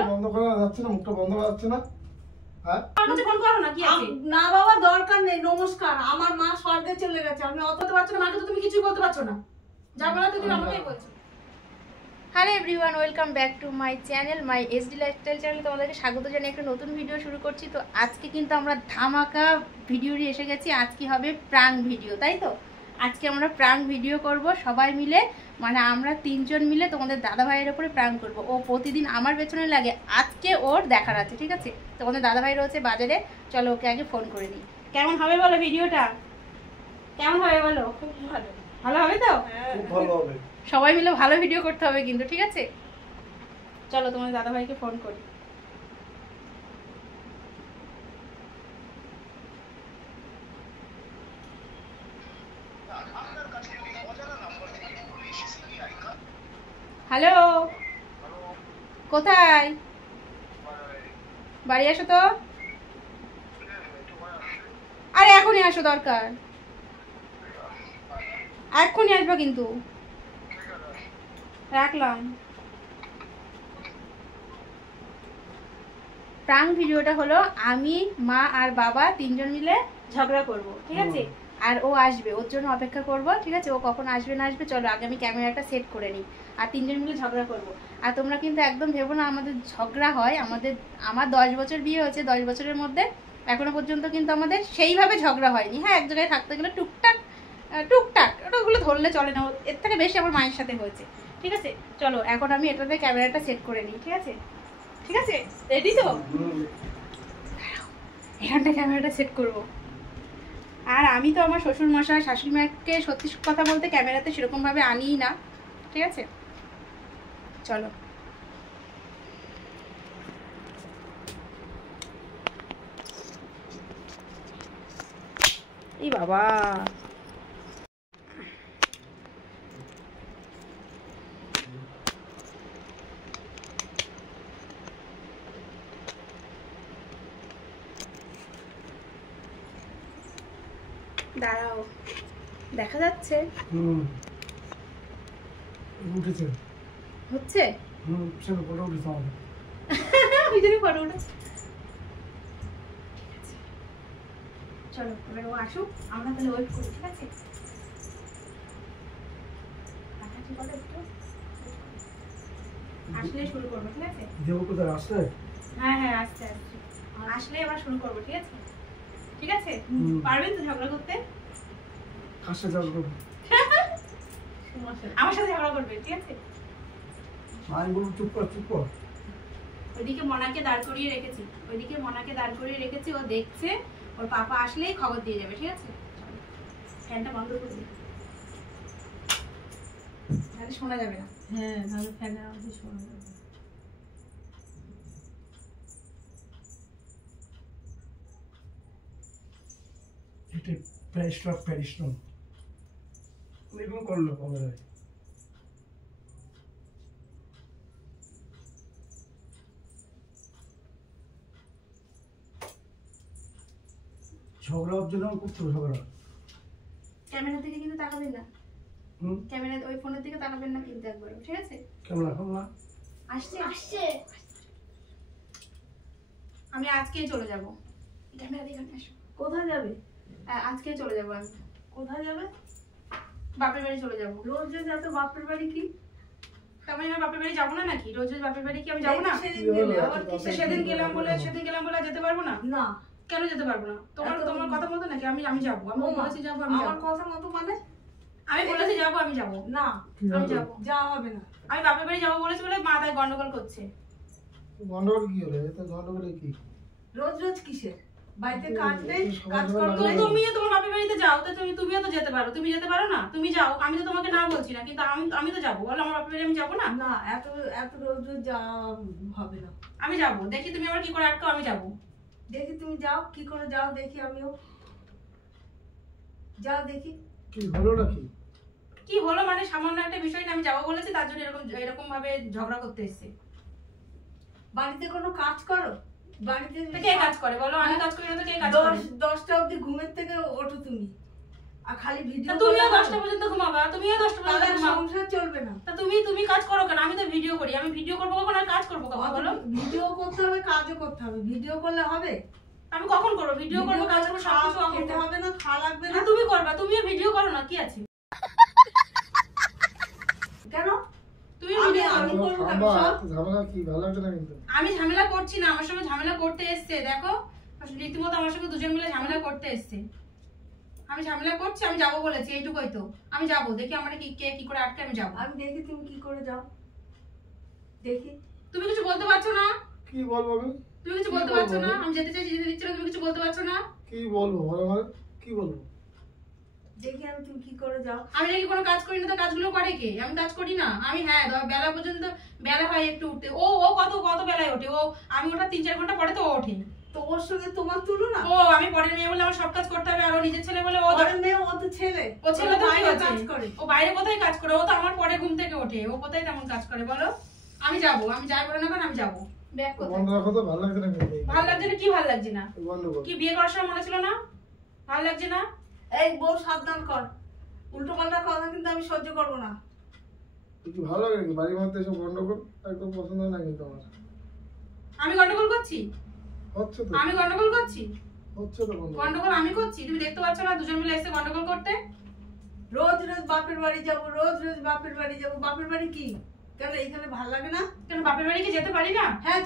বলো বন্ধ করা যাচ্ছে না, মুখটা বন্ধ করা যাচ্ছে না। হ্যাঁ আমার কাছে ফোন করো না, কি আছে? না বাবা দরকার নেই, নমস্কার। আমার মা স্বর্গে চলে গেছে, আমি অত বলতে পারছো না, মাকে তো তুমি কিছুই বলতে পারছো না। যা বলা তুমি আমাকেই বলছো। Hello everyone, welcome back to my channel, my SD lifestyle চ্যানেলে তোমাদেরকে স্বাগত জানিয়ে একটা নতুন ভিডিও শুরু করছি। তো আজকে কিন্তু আমরা ধামাকা ভিডিও নিয়ে এসে গেছি। আজকে হবে প্রাঙ্ক ভিডিও, তাই তো? আজকে আমরা প্রাঙ্ক ভিডিও করব সবাই মিলে, মানে আমরা তিনজন মিলে তোমাদের দাদা ভাইয়ের উপরে প্রাঙ্ক করব। ও প্রতিদিন আমার পেছনে লাগে, আজকে ওর দেখার আছে, ঠিক আছে? তোমাদের দাদা ভাই রয়েছে বাজারে, চলো ওকে আগে ফোন করে দিই। কেমন হবে বলো ভিডিওটা? কেমন হবে বলো? খুব ভালো। ভালো হবে তো? খুব ভালো হবে। সবাই মিলে ভালো ভিডিও করতে হবে কিন্তু, ঠিক আছে? চলো তোমার দাদা ভাইকে ফোন করি। হ্যালো, কোথায়? বাড়ি আসো তো। আরে এখনই আসো, দরকার এক্ষুনি আসবো কিন্তু। রাখলাম। প্রাঙ্ক ভিডিওটা হলো আমি, মা আর বাবা তিনজন মিলে ঝগড়া করব, ঠিক আছে? আর ও আসবে, ওর জন্য অপেক্ষা করব, ঠিক আছে? ও কখন আসবে না আসবে, চলো আগে আমি ক্যামেরাটা সেট করে নিই। আর তিনজন মিলে ঝগড়া করব। আর তোমরা কিন্তু একদম ভেবো না আমাদের ঝগড়া হয়। আমার 10 বছর বিয়ে হয়েছে, 10 বছরের মধ্যে এখনো পর্যন্ত কিন্তু আমাদের সেইভাবে ঝগড়া হয়নি। হ্যাঁ, এক জায়গায় থাকতে গেলে টুকটাক ওটাগুলো ধরলে চলে না, এর থেকে বেশি আমার মায়ের সাথে হয়েছে, ঠিক আছে? চলো এখন আমি এটাতে ক্যামেরাটা সেট করে নিই, ঠিক আছে? ঠিক আছে, রেডি তো? এখানটা ক্যামেরাটা সেট করব। আর আমি তো আমার শ্বশুর মশাই শাশুড়ি মাকে সত্যি কথা বলতে ক্যামেরাতে সেরকম ভাবে আনিই না, ঠিক আছে? চলো। এই বাবা, দাঁড়াও, দেখা যাচ্ছে? উঠেছে হচ্ছে? সেটা ফটো উঠেছে আমাদের। ওই জন্য ফটো উঠেছে। চলো এবার ও আসুক, আমরা তাহলে ওয়েট করি, ঠিক আছে? আসলে শুরু করবো, ঠিক আছে? দেব কোথায় আসলে? হ্যাঁ হ্যাঁ, আসছে আসছে, আসলে এবার শুরু করবো, ঠিক আছে? ঠিক আছে, পারবেন তো ঝগড়া করতে? কার সাথে ঝগড়া করবে? আমার সাথে ঝগড়া করবে, ঠিক আছে? আমি বলবো চুপ কর চুপ কর। ওইদিকে মনাকে দাঁড় করিয়ে রেখেছি, ও দেখছে। ওর পাপা আসলেই খবর দিয়ে যাবে, ঠিক আছে? ফ্যানটা বন্ধ করে দিই, তাহলে শোনা যাবে না। হ্যাঁ, তাহলে ফ্যানের আওয়াজে শোনা যাবে। এটা প্যারিস না, এরকম করলো ক্যামেরায়। ঝগড়া হচ্ছে না, করতে ঝগড়া। ক্যামেরার দিকে কিন্তু তাকাবেন না, ক্যামেরা ওই ফোনের দিকে তাকাবেন না কিন্তু একবার, ঠিক আছে? ক্যামেরা এখন না আসছে আসছে, আমি আজকেই চলে যাব। ক্যামেরা দিকে আসো। কোথায় যাবে? আজকেই চলে যাব আমি। কোথায় যাবে? বাপের বাড়ি চলে যাব। রোজ রোজ এত বাপের বাড়ি কি? তারপরে আমি বাপের বাড়ি যাবো না নাকি? রোজ রোজ বাপের বাড়ি কি আমি যাবো না? সেদিন গেলাম বলে যেতে পারবো না? না, কেন যেতে পারবো না? তোমার কথা মতো নাকি আমি যাবো? আমি বলেছি যাবো, আমি আমার কথা মতো মানে? আমি বলেছি যাবো, আমি যাবো না, আমি যাবো। যাওয়া হবে না। আমি বাপের বাড়ি যাবো বলেছি বলে মা তাই গন্ডগোল করছে। গন্ডগোল কি হলো? এত গন্ডগোলে কি? রোজ রোজ কিসের? বাড়িতে কাজ নেই, কাজ করতে তো তুমিও তোমার বাপের বাড়িতে যাও, তো তুমিও তো যেতে পারো। তুমি যেতে পারো না? তুমি যাও, আমি তো তোমাকে না বলছি না, কিন্তু আমি তো যাবো। বলো আমার বাপের বাড়ি আমি যাবো না? না, এত এত রোজ রোজ যাওয়া হবে না। আমি যাবো, দেখি তুমি আবার কি করে আটকাও, আমি যাবো। দেখি তুমি যাও, কি করে যাও দেখি, আমিও যাও দেখি। কি হলো নাকি? কি হলো মানে সামান্য একটা বিষয় নিয়ে আমি যাবো বলেছি, তার জন্য এরকম ভাবে ঝগড়া করতে এসেছে। বাড়িতে কোনো কাজ করো? বাড়িতে কে কাজ করে বলো? আমি কাজ করি না তো কে কাজ করে? 10টা অবধি ঘুমের থেকে ওঠো তুমি, আর খালি ভিডিও তা তুমিও 10টা পর্যন্ত ঘুমাবা, তুমিও 10টা পর্যন্ত তাহলে ঘুমাও। সংসার চলবে না। তা তুমি কাজ করো কেন? আমি তো ভিডিও করি, আমি ভিডিও করবো কখন আর কাজ করবো কখন বলো? ভিডিও করতে হবে, কাজও করতে হবে। ভিডিও করলে হবে? আমি কখন করবো? ভিডিও করবো, কাজ করবো, সবকিছু কখন খেতে করবো? হবে না, খাওয়া লাগবে না না। তুমি করবা, তুমিও ভিডিও করো না, কি আছে? কেন? তুমি আমি ভিডিও করো। আমি করবো কেন খাম্বা, সব? ঝামেলা কি ভালো লাগছে না কিন্তু। আমি ঝামেলা করছি না, আমার সঙ্গে ঝামেলা করতে এসছে, দেখো রীতিমতো আমার সঙ্গে দুজন মিলে ঝামেলা করতে এসছে। আমি ঝামেলা করছি, আমি যাবো বলেছি, এইটুকুই তো। আমি যাবো, দেখি আমার কি করে আটকে আমি যাবো। আমি দেখি তুমি কি করে যাও, দেখি। তুমি কিছু বলতে পারছো না? কি বলবো আমি? তুমি কিছু কি বলতে বলবো পারছো না? আমি? আমি যেতে চাইছি, যেতে দিচ্ছি না, তুমি কিছু বলতে পারছো না? কি বলবো বলো মানে? কি বলবো? দেখি আমি তুমি কি করে যাও। আমি নাকি কোনো কাজ করি না, তো কাজগুলো করে কে? আমি কাজ করি না? আমি হ্যাঁ বেলা পর্যন্ত, বেলা হয় একটু উঠতে। ও ও কত কত বেলায় ওঠে ও, আমি ওটা 3-4 ঘন্টা পরে তো ও ওঠে। তো ওর সঙ্গে তোমার তুলনা? ও আমি পরের মেয়ে বলে আমার সব কাজ করতে হবে, আর ও নিজের ছেলে বলে ও ওর মেয়ে, ও তো ছেলে। ও ছেলে তো কি বাইরে হয়েছে? কাজ করে। ও বাইরে কোথায় কাজ করে? ও তো আমার পরে ঘুম থেকে ওঠে, ও কোথায় তেমন কাজ করে বলো? আমি যাবো, আমি যাই বলে না কেন, আমি যাবো। ব্যাগ কোথায়? বন্ধ রাখো তো, ভালো লাগছে না কিন্তু। ভালো লাগছে না? কি ভালো লাগছে না? বন্ধ করো। কি বিয়ে করার সময় মনে ছিল না ভালো লাগছে না? এই বউ সাবধান কর, উল্টো পাল্টা কথা কিন্তু আমি সহ্য করবো না। কি ভালো লাগে নাকি বাড়ির মধ্যে এসব গন্ডগোল? একদম পছন্দ হয় না কিন্তু আমার। আমি গন্ডগোল করছি? হচ্ছে তো, আমি গন্ডগোল করছি? হচ্ছে তো বন্ধ। গন্ডগোল আমি করছি? তুমি দেখতে পাচ্ছ না দুজন মিলে এসে গন্ডগোল করতে? রোজ রোজ বাপের বাড়ি যাবো, রোজ রোজ বাপের বাড়ি যাবো। বাপের বাড়ি কি কেন এখানে ভালো লাগে না? কেন বাপের বাড়ি কি যেতে পারি না? হ্যাঁ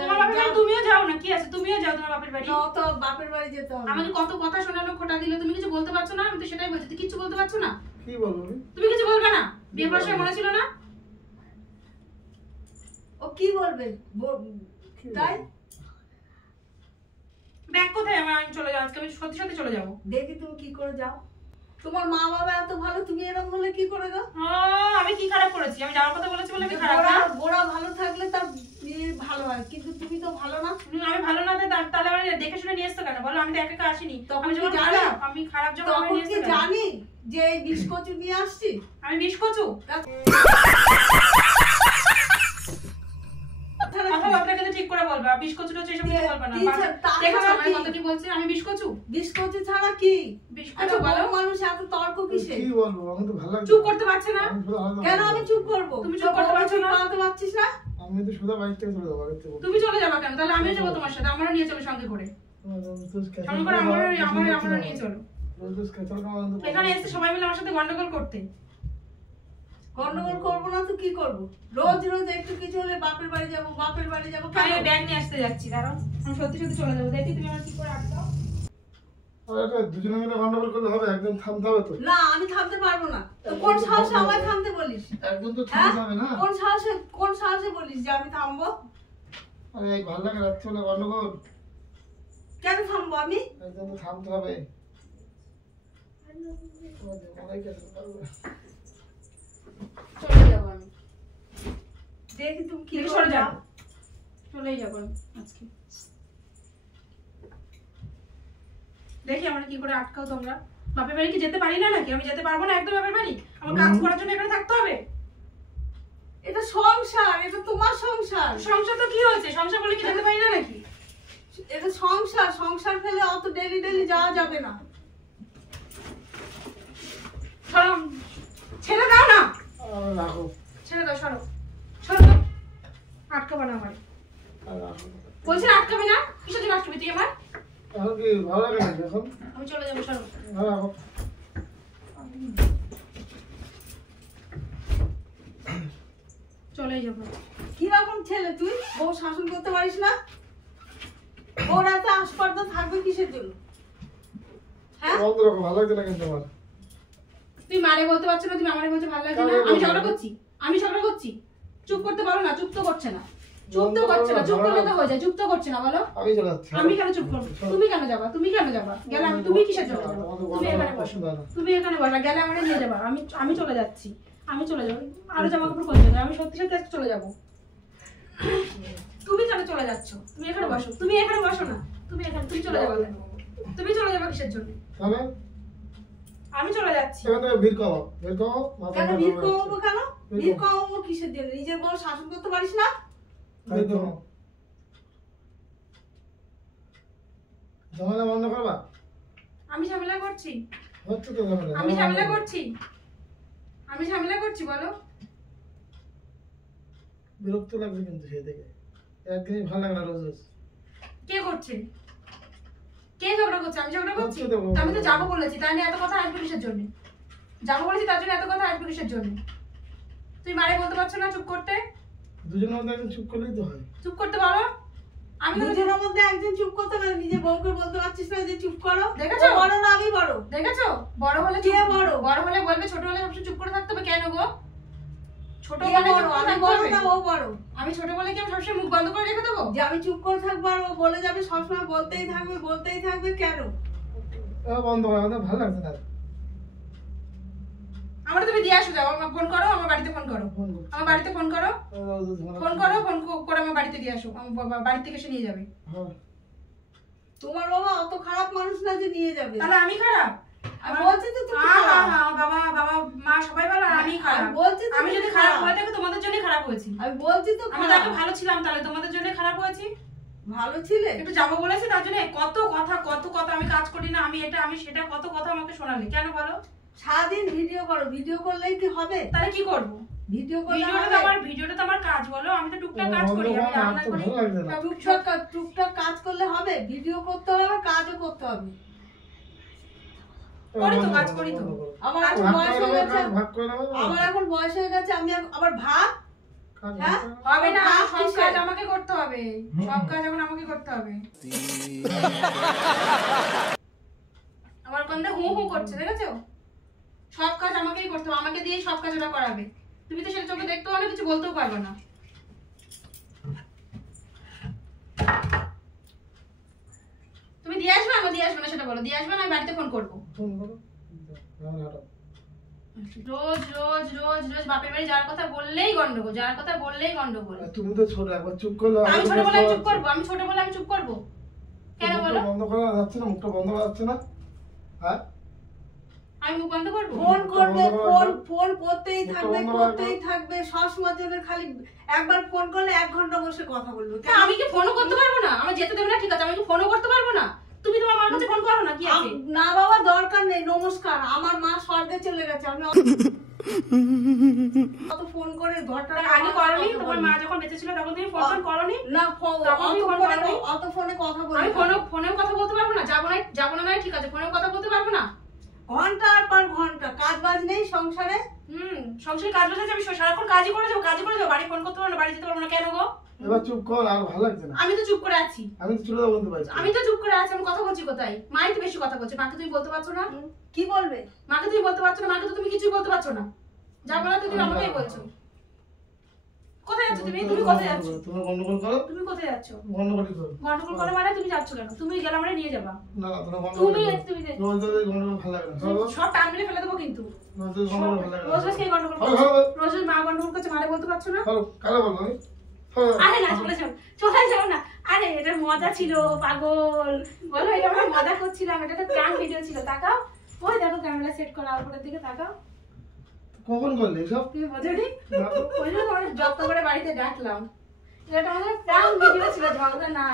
তোমার বাপের বাড়ি তুমিও যাও না, কি আছে? তুমিও যাও তোমার বাপের বাড়ি। তো বাপের বাড়ি যেতে হবে। আমাকে কত কথা শোনালো, খোটা দিল, তুমি কিছু বলতে পারছো না? আমি তো সেটাই বলছি, তুমি কিছু বলতে পারছো না? কি বলবো আমি? তুমি কিছু বলবে না? বিয়ে করার সময় মনে ছিল না? ও কি বলবে? কি তাই বলবো? ব্যাগ কোথায় আমার? আমি চলে যাবো, আজকে আমি সত্যি সত্যি চলে যাবো। দেখি তুমি কি করে যাও। তোমার মা বাবা এত ভালো, তুমি এরকম হলে কি করে গো? আমি কি খারাপ করেছি? আমি যাওয়ার কথা বলেছি বলে আমি খারাপ না? গোড়া ভালো থাকলে তার বিয়ে ভালো হয়, কিন্তু তুমি তো ভালো না। আমি ভালো না তাহলে আমার দেখে শুনে নিয়ে এসছো কেন বলো? আমি তো একা একা আসিনি। তখন আমি যখন কি জানি? খারাপ, আমি খারাপ যখন আমি তখন নিয়ে কি এসছো কেন? জানি যে এই বিষ কচু নিয়ে আসছি? আমি বিষ কচু? কথা বার্তা কিন্তু ঠিক করে বলবা, বিষ কচু টচু এসব কিছু বলবা না। দেখো তো আমার কত কি বলছে, আমি বিষ কচু? বিষ কচু ছাড়া কি? বিষ একটা কচু বলো। বড় মানুষ এত তর্ক কিসে? কি বলবো? আমি তো ভালো লাগছে চুপ না। করতে পারছে না? আমি শুধু আলাদা কেন ভালো আমি লাগছে। চুপ করবো? তুমি চুপ করতে পারছো না? করাতে পারছিস না? আমি তো শুধু বাইক থেকে চলে যাবো আগে থেকে বলছি। তুমি চলে যাবা কেন? তাহলে আমিও যাবো তোমার সাথে, আমারও নিয়ে চলো সঙ্গে করে। সঙ্গে করে আমারও নিয়ে চলো। এখানে এসে সবাই মিলে আমার সাথে গন্ডগোল করতে। গন্ডগোল করবো না তো কি করবো? রোজ রোজ একটু কিছু হলে বাপের বাড়ি যাবো, বাপের বাড়ি যাবো। আমি ব্যাগ নিয়ে আসতে যাচ্ছি, দাঁড়াও। আমি সত্যি সত্যি চলে যাবো, দেখি তুমি আমার কি করে আটকাও। দুজনে মিলে গন্ডগোল করলে হবে? একদম থামতে হবে তো। না আমি থামতে পারবো না। তো কোন সাহসে আমায় থামতে বলিস? একদম তো হ্যাঁ? থামতে হবে না। কোন সাহসে বলিস যে আমি থামবো? আরে এই ভালো লাগে রাত্রে হলে গন্ডগোল। কেন থামবো আমি? একদম তো থামতে হবে। চলে যাবো আমি। দেখি তুমি কি দেখি করে সরে যাও। যাবো। চলেই যাবো আমি আজকে। দেখি আমার কি করে আটকাও তোমরা। বাপের বাড়ি কি যেতে পারি না নাকি? আমি যেতে পারবো না একদম বাপের বাড়ি? আমার কাজ করার জন্য এখানে থাকতে হবে? এটা সংসার, এটা তোমার সংসার। সংসার তো কি হয়েছে? সংসার বলে কি যেতে পারি না নাকি? এটা সংসার, সংসার ফেলে অত ডেলি ডেলি যাওয়া যাবে না। সরো, ছেড়ে দাও না। রাখো। ছেড়ে দাও, সরো সরো তো। আটকাবে না আমার। বলছি না আটকাবে না? কিসের জন্য আটকাবি তুই আমার? এখন কি ভালো লাগে নাকি এখন? আমি চলে যাবো, সরো। রাখো। চলেই যাবো। কিরকম ছেলে তুই? বউ শাসন করতে পারিস না? ওর এত আসপার্দা থাকবে কিসের জন্য? হ্যাঁ? বন্ধ রাখো, ভালো লাগছে না কিন্তু আমার। তুমি মারে বলতে পারছো না, তুমি আমারে বলছো ভালো লাগছে না? আমি ঝগড়া করছি? আমি ঝগড়া করছি? চুপ করতে পারো না? চুপ তো করছে না। চুপ তো করছে না, চুপ করলে তো হয়ে যায়। চুপ তো করছে না, বলো। আমি চলে যাচ্ছি। আমি কেন চুপ করবো? তুমি কেন যাবা? তুমি কেন যাবা? গেলে আমি, তুমি কিসের জন্য যাবা? তুমি এখানে বসো, তুমি এখানে বসো। গেলে আমারে নিয়ে যাবা। আমি চলে যাচ্ছি, আমি চলে যাবো। আরো জামা কাপড় করতে হবে, আমি সত্যি সত্যি আজকে চলে যাবো। তুমি কেন চলে যাচ্ছ? তুমি এখানে বসো, তুমি এখানে বসো না। তুমি এখানে, তুমি চলে যাবা কেন? তুমি চলে যাবা কিসের জন্য? তাহলে আমি চলে যাচ্ছি। এখান থেকে ভিড় কমাও, ভিড় কমাও। কেন ভিড় কমাবো? কেন ভিড় কমাবো কিসের জন্য? নিজের বউ শাসন করতে পারিস না? ভিড় কমাও। ঝামেলা বন্ধ করবা? আমি ঝামেলা করছি? হচ্ছে তো ঝামেলা। আমি ঝামেলা করছি? আমি ঝামেলা করছি বলো? বিরক্ত লাগছে কিন্তু সেই থেকে, একদিনই ভালো লাগে না রোজ রোজ। কে করছে? কে ঝগড়া করছে? আমি ঝগড়া করছি? হচ্ছে তো বৌমা। আমি তো যাবো বলেছি, তাই নিয়ে এত কথা আসবে কিসের জন্য? যাবো বলেছি তার জন্য এত কথা আসবে কিসের জন্য? তুই মারে বলতে পারছো না চুপ করতে? দুজনের মধ্যে একদিন চুপ করলেই তো হয়। চুপ করতে বলো। আমি তো দুজনের মধ্যে একজন চুপ করতে পারে, নিজের বউকে বলতে পারছিস না যে চুপ করো? দেখেছো? ও বড় না আমি বড়? দেখেছো, বড় হলে কে চুপ- বড়? বড় হলে বলবে, ছোট হলে সবসময় চুপ করে থাকতে হবে কেন গো? ছোট কে বলে বড়? চুপ করে আমি থাকতে বড় হবে? না ও বড়? আমি ছোট বলে কি আমি সবসময় মুখ বন্ধ করে রেখে দেবো? যে আমি চুপ করে থাকবো আর ও বলে যাবে সবসময় বলতেই থাকবে কেন? বন্ধ করে আমাদের ভালো লাগছে না। আমার তুমি দিয়ে আসো, যাও আমার ফোন করো, আমার বাড়িতে ফোন করো, ফোন করছি। আমার বাড়িতে ফোন করো, রোজ রোজ ঝামেলা ফোন করো, ফোন করে আমার বাড়িতে দিয়ে আসো, আমার বাড়ি থেকে এসে নিয়ে যাবে। হ্যাঁ। তোমার বাবা অত খারাপ মানুষ না যে নিয়ে যাবে। তাহলে আমি খারাপ? আমি বলছি তো তুমি হ্যাঁ, খারাপ। হ্যাঁ, বাবা বাবা মা সবাই ভালো আর আমি খারাপ? আমি বলছি তো আমি তুমি যদি খারাপ খারাপ। হয়ে থাকি তোমাদের জন্যই খারাপ হয়েছি। আমি বলছি তো আমি তো খারাপ। আগে ভালো ছিলাম, তাহলে তোমাদের জন্যই খারাপ হয়েছি। ভালো ছিলে? একটু যাবো বলেছি তার জন্য কত কথা, আমি কাজ করি না, আমি এটা আমি সেটা, কত কথা আমাকে শোনালে কেন বলো? সারাদিন ভিডিও করো, ভিডিও করলেই কি হবে? তাহলে কি করবো? ভিডিও করলে ভিডিওটা তো আমার কাজ বলো, আমি তো টুকটাক কাজ বন্ধ করি, করো, আমি আমার রান্না তো করি। ভালো লাগছে না। টুকটাক কাজ করলে হবে? ভিডিও করতে হবে, কাজও করতে হবে। করি তো, বন্ধ কাজ করো, করি তো। বন্ধ করো। আমার এখন ভাগ বয়স করে হয়ে নেবো, গেছে, ভাগ করে নেবো। আমার এখন বয়স হয়ে গেছে, আমি আবার ভাত কাজ হ্যাঁ? ভাগ করে নেবো। হবে না, কাজ সব কিসের? কাজ আমাকে করতে হবে, সব কাজ এখন আমাকে করতে হবে। আমার কোনটা হু হু করছে দেখেছো? সব কাজ আমাকেই করতে হবে, আমাকে দিয়েই সব কাজ ওরা করাবে। তুমি তো সেটা চোখে দেখতেও পারো না, কিছু বলতেও পারবে না। তুমি দিয়ে আসবে, আমি দিয়ে আসবে না সেটা বলো, দিয়ে আসবে না আমি বাড়িতে ফোন করবো। ফোন করো, ঝামেলা হাঁটাও। রোজ রোজ রোজ রোজ বাপের বাড়ি যাওয়ার কথা বললেই গন্ডগোল, যাওয়ার কথা বললেই গন্ডগোল। আর তুমি তো ছোট, একবার চুপ করলে আমি ছোট বলে আমি চুপ করবো। করবো? আমি ছোট বলে আমি চুপ করবো কেন বলো? বন্ধ করা যাচ্ছে না, মুখটা বন্ধ করা যাচ্ছে না। হ্যাঁ, আমি মুখ বন্ধ করবো? ফোন করবে, বন্ধ করো, ফোন করতেই মুখটা থাকবে, বন্ধ করো। করতেই থাকবে, সবসময় জন্য খালি একবার ফোন করলে 1 ঘন্টা বসে কথা বলবো। তা আমি কি ফোনও করতে পারবো না? আমার যেতে দেবে না ঠিক আছে, আমি কি ফোনও করতে পারবো না? তুমি তোমার মার কাছে ফোন করো না, কি আছে? না বাবা দরকার নেই, নমস্কার, আমার মা স্বর্গে চলে গেছে, আমি অত ফোন করে ঘরটা আগে করনি? তোমার মা যখন বেঁচে ছিল তখন তুমি ফোন করনি? না তখন তুমি ফোন করনি? অত ফোনে কথা বলি আমি ফোনেও কথা বলতে পারবো না? যাবো না নয় ঠিক আছে, ফোনেও কথা বলতে পারবো না? ঘন্টার পর ঘন্টা কাজ বাজ নেই সংসারে। সংসারে কাজ বসেছে, আমি সারাক্ষণ কাজই করে যাবো, বাড়ি ফোন করতে পারবো না, বাড়ি যেতে পারবো না কেন গো? এবার চুপ কর, আর ভালো লাগছে না। আমি তো চুপ করে আছি, আমি তো চলে যাবো বলতে পারছি। আমি তো চুপ করে আছি, আমি কথা বলছি কোথায়? মাই তো বেশি কথা বলছে, মাকে তুমি বলতে পারছো না? কি বলবে? মাকে তুমি বলতে পারছো না, মাকে তো তুমি কিছুই বলতে পারছো না, যা বলা তুমি আমাকেই বলছো। কোথায় যাচ্ছ তুমি? তুমি কোথায় যাচ্ছ? তুমি গন্ডগোল করো, তুমি কোথায় যাচ্ছ? গন্ডগোলই করো। গন্ডগোল করে মানে তুমি যাচ্ছ কেন? তুমি গেলে আমরা নিয়ে যাবা। না না, তোমার তুমি গন্ডগোল তুমি রোজ রোজ গন্ডগোল ভালো লাগে না। চলো, সব টান মিলে ফেলে দেবো কিন্তু। রোজ রোজ গন্ডগোল ভালো লাগে না। রোজ রোজ কে গন্ডগোল হলো, করছো? হলো। রোজ রোজ মা গন্ডগোল করছে, মারে বলতে পারছো না? চলো, কালো বলো আমি। চলো। আরে না, চলে যাও না। আরে এটা মজা ছিল, পাগল বলো, এটা আমরা মজা করছিলাম, এটা তো প্র্যাঙ্ক ভিডিও ছিল। তাকাও, ওই দেখো ক্যামেরা সেট করা উপরের দিকে তাকাও। কখন করলে এসব? তুমি বোঝোনি? ওই জন্য তোমার যত্ন করে বাড়িতে ডাকলাম। এটা আমাদের প্র্যাঙ্ক ভিডিও ছিল, ঝগড়া না।